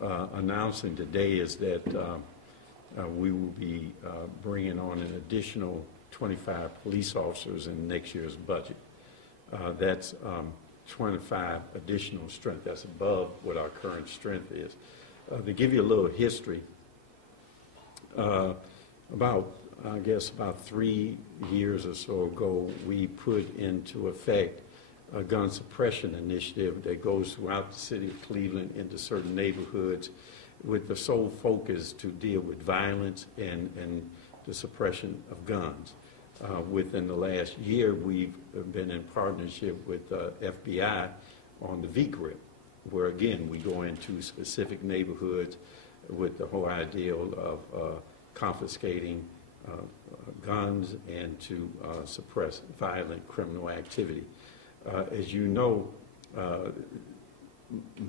announcing today is that we will be bringing on an additional 25 police officers in next year's budget. That's 25 additional strength. That's above what our current strength is. To give you a little history, about 3 years or so ago, we put into effect a gun suppression initiative that goes throughout the city of Cleveland into certain neighborhoods with the sole focus to deal with violence and the suppression of guns. Within the last year, we've been in partnership with FBI on the V-Grip, where again we go into specific neighborhoods with the whole ideal of confiscating guns and to suppress violent criminal activity. As you know,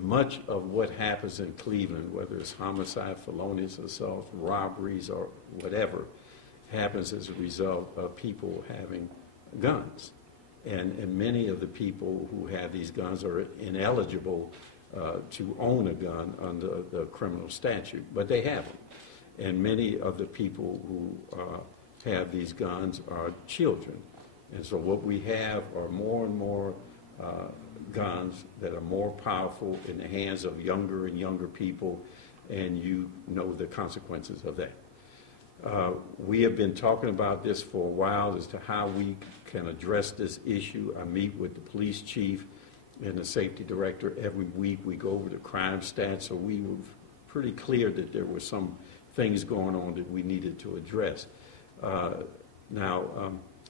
much of what happens in Cleveland, whether it's homicide, felonious assault, robberies, or whatever, happens as a result of people having guns. And many of the people who have these guns are ineligible to own a gun under the criminal statute, but they have them. And many of the people who have these guns are children. And so what we have are more and more guns that are more powerful in the hands of younger and younger people, and you know the consequences of that. We have been talking about this for a while as to how we can address this issue. I meet with the police chief and the safety director every week. We go over the crime stats, so we were pretty clear that there were some things going on that we needed to address.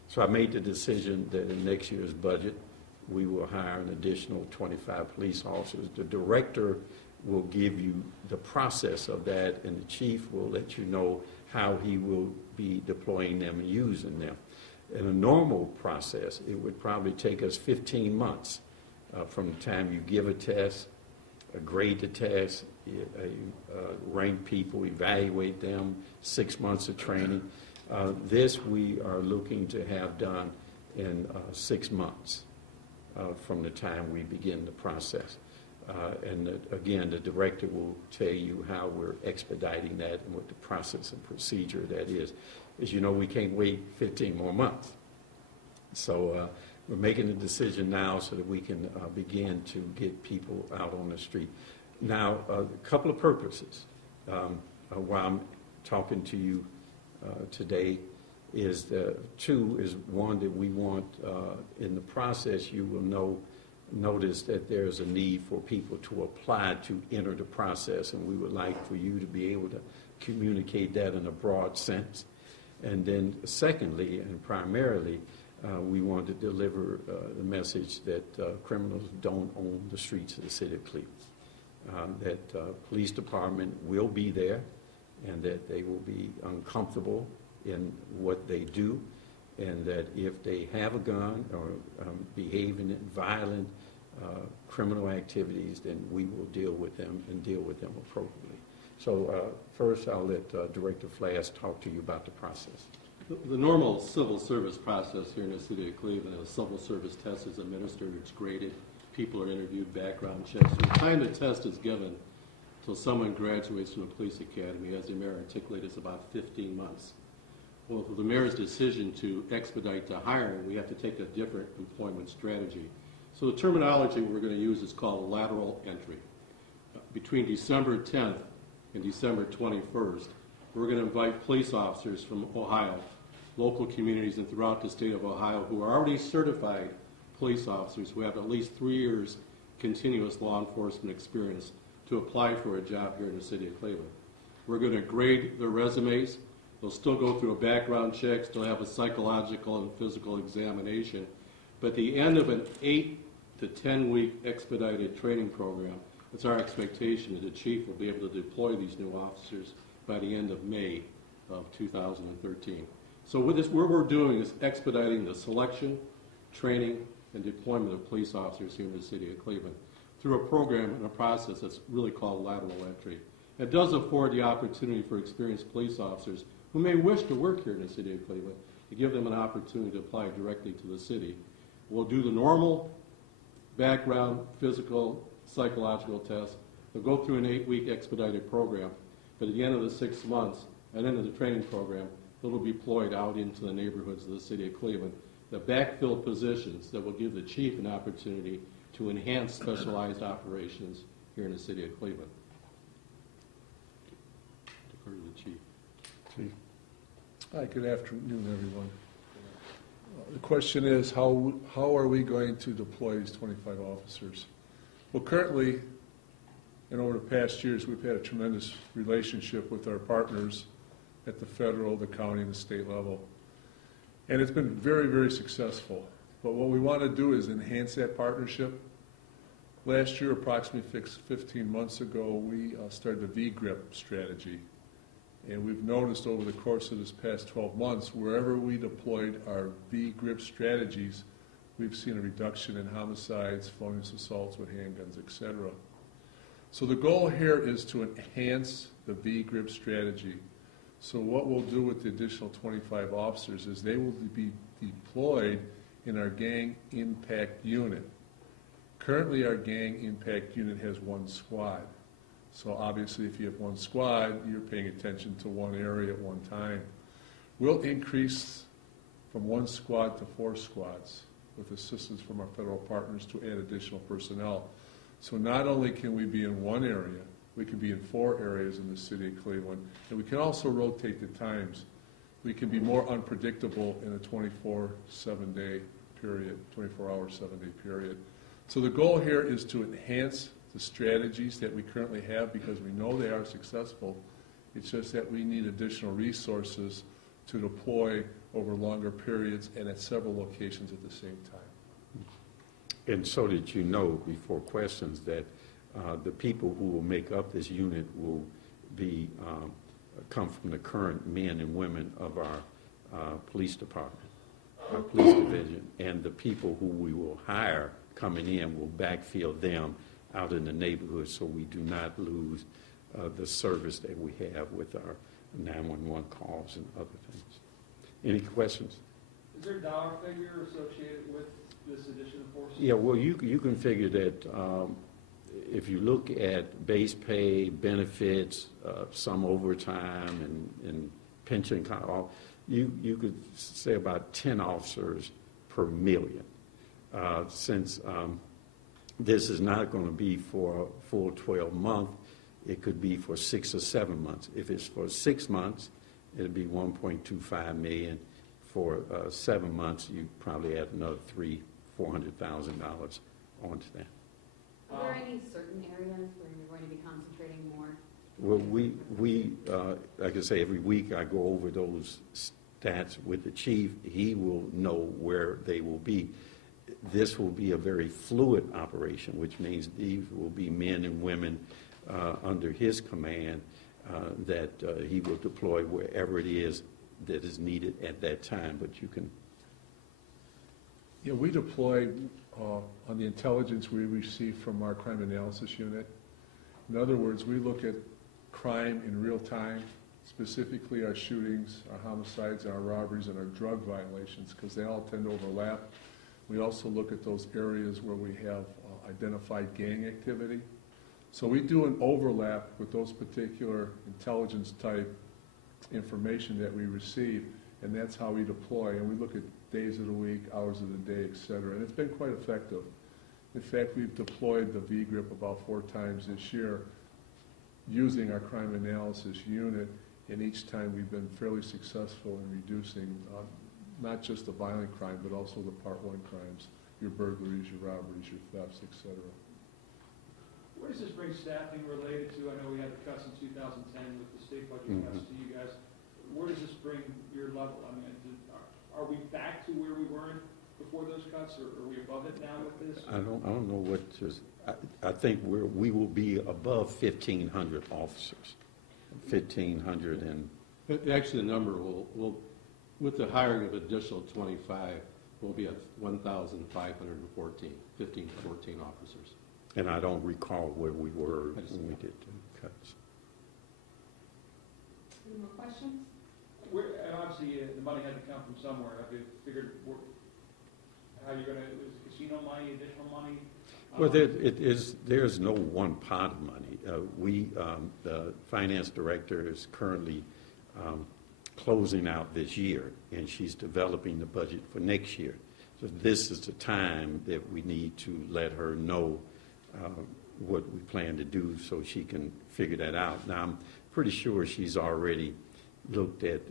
So I made the decision that in next year's budget, we will hire an additional 25 police officers. The director will give you the process of that, and the chief will let you know how he will be deploying them and using them. In a normal process, it would probably take us 15 months from the time you give a test, grade the test, rank people, evaluate them, 6 months of training. This we are looking to have done in 6 months from the time we begin the process. Again, the director will tell you how we're expediting that and what the process and procedure that is. As you know, we can't wait 15 more months. So we're making a decision now so that we can begin to get people out on the street. Now, a couple of purposes while I'm talking to you today is two is one that we want in the process you will notice that there's a need for people to apply to enter the process, and we would like for you to be able to communicate that in a broad sense. And then secondly and primarily, we want to deliver the message that criminals don't own the streets of the city of Cleveland, that police department will be there and that they will be uncomfortable in what they do, and that if they have a gun or behaving in violent criminal activities, then we will deal with them and deal with them appropriately. So first I'll let Director Flass talk to you about the process. The normal civil service process here in the city of Cleveland, a civil service test is administered, it's graded, people are interviewed, background checks. From the time the test is given until someone graduates from the police academy, as the mayor articulated, is about 15 months. Well, for the mayor's decision to expedite the hiring, we have to take a different employment strategy. So the terminology we're going to use is called lateral entry. Between December 10th and December 21st, we're going to invite police officers from Ohio, local communities, and throughout the state of Ohio who are already certified police officers who have at least 3 years continuous law enforcement experience to apply for a job here in the city of Cleveland. We're going to grade their resumes. They'll still go through a background check, still have a psychological and physical examination. But at the end of an 8 to 10 week expedited training program, it's our expectation that the chief will be able to deploy these new officers by the end of May of 2013. So with this, what we're doing is expediting the selection, training, and deployment of police officers here in the city of Cleveland through a program and a process that's really called lateral entry. It does afford the opportunity for experienced police officers who may wish to work here in the city of Cleveland to give them an opportunity to apply directly to the city. We'll do the normal background, physical, psychological tests. They'll go through an 8-week expedited program, but at the end of the 6 months, at the end of the training program, they'll be deployed out into the neighborhoods of the city of Cleveland. The backfill positions that will give the chief an opportunity to enhance specialized operations here in the city of Cleveland. Defer to the chief. Chief. Hi, good afternoon, everyone. The question is, how are we going to deploy these 25 officers? Well, currently, and over the past years, we've had a tremendous relationship with our partners at the federal, the county, and the state level. And it's been very, very successful. But what we want to do is enhance that partnership. Last year, approximately 15 months ago, we started the VGRIP strategy. And we've noticed over the course of this past 12 months, wherever we deployed our VGRIP strategies, we've seen a reduction in homicides, felonious assaults with handguns, etc. So the goal here is to enhance the VGRIP strategy. So what we'll do with the additional 25 officers is they will be deployed in our gang impact unit. Currently, our gang impact unit has 1 squad. So obviously, if you have 1 squad, you're paying attention to one area at one time. We'll increase from 1 squad to 4 squads with assistance from our federal partners to add additional personnel. So not only can we be in one area, we can be in 4 areas in the city of Cleveland, and we can also rotate the times. We can be more unpredictable in a 24-7-day period, 24-hour, 7-day period. So the goal here is to enhance the strategies that we currently have because we know they are successful. It's just that we need additional resources to deploy over longer periods and at several locations at the same time. And so that you know, before questions, that the people who will make up this unit will be come from the current men and women of our police department, our police division, and the people who we will hire coming in will backfill them out in the neighborhood so we do not lose the service that we have with our 911 calls and other things. Any questions? Is there a dollar figure associated with this addition of forces? Yeah, well, you can figure that if you look at base pay, benefits, some overtime and pension, you could say about 10 officers per million. Since this is not going to be for a full 12 months, it could be for 6 or 7 months. If it's for 6 months, it'll be $1.25 million. For 7 months, you probably add another $400,000 onto that. Are there any certain areas where you're going to be concentrating more? Well, we like I say, every week I go over those stats with the chief. He will know where they will be. This will be a very fluid operation, which means these will be men and women under his command that he will deploy wherever it is that is needed at that time. But you can. Yeah, we deploy on the intelligence we receive from our crime analysis unit. In other words, we look at crime in real time, specifically our shootings, our homicides, our robberies, and our drug violations, because they all tend to overlap. We also look at those areas where we have identified gang activity. So we do an overlap with those particular intelligence type information that we receive, and that's how we deploy. And we look at days of the week, hours of the day, et cetera. And it's been quite effective. In fact, we've deployed the VGRIP about 4 times this year using our crime analysis unit, and each time we've been fairly successful in reducing not just the violent crime, but also the Part 1 crimes, your burglaries, your robberies, your thefts, et cetera. Where does this bring staffing related to? I know we had the cuts in 2010 with the state budget cuts to you guys. Where does this bring your level? I mean, are we back to where we were before those cuts, or are we above it now with this? I don't know what to. I think we will be above 1,500 officers. 1,500 and. Actually, the number will with the hiring of additional 25, we'll be at 1,514, 15 to 14 officers. And I don't recall where we were when we did the cuts. Any more questions? Obviously, the money had to come from somewhere. Have you figured how you're going to, is casino money, additional money? Well, there's no one pot of money. The finance director is currently closing out this year, and she's developing the budget for next year. So this is the time that we need to let her know what we plan to do so she can figure that out. Now, I'm pretty sure she's already looked at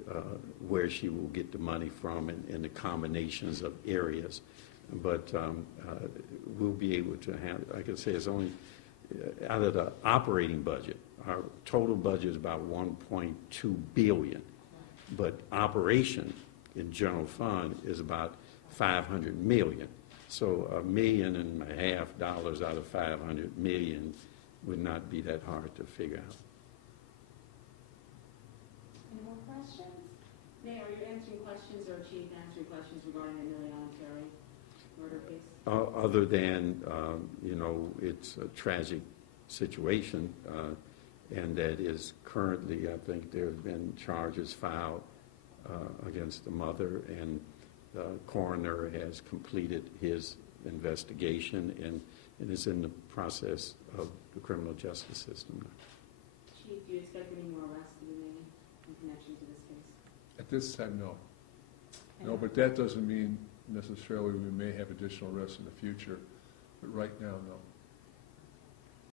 where she will get the money from and the combinations of areas. But we'll be able to have, like I say, it's only out of the operating budget. Our total budget is about $1.2 billion, but operation in general fund is about $500 million. So $1.5 million out of $500 million would not be that hard to figure out. Any more questions? Mayor, are you answering questions or Chief answering questions regarding the Emiliano Terry murder case? Other than, it's a tragic situation, and that is currently, I think there have been charges filed against the mother, and the coroner has completed his investigation and is in the process of the criminal justice system. Chief, do you expect any more arrests to be made in connection to this case? At this time, no. No, but that doesn't mean necessarily we may have additional arrests in the future, but right now, no.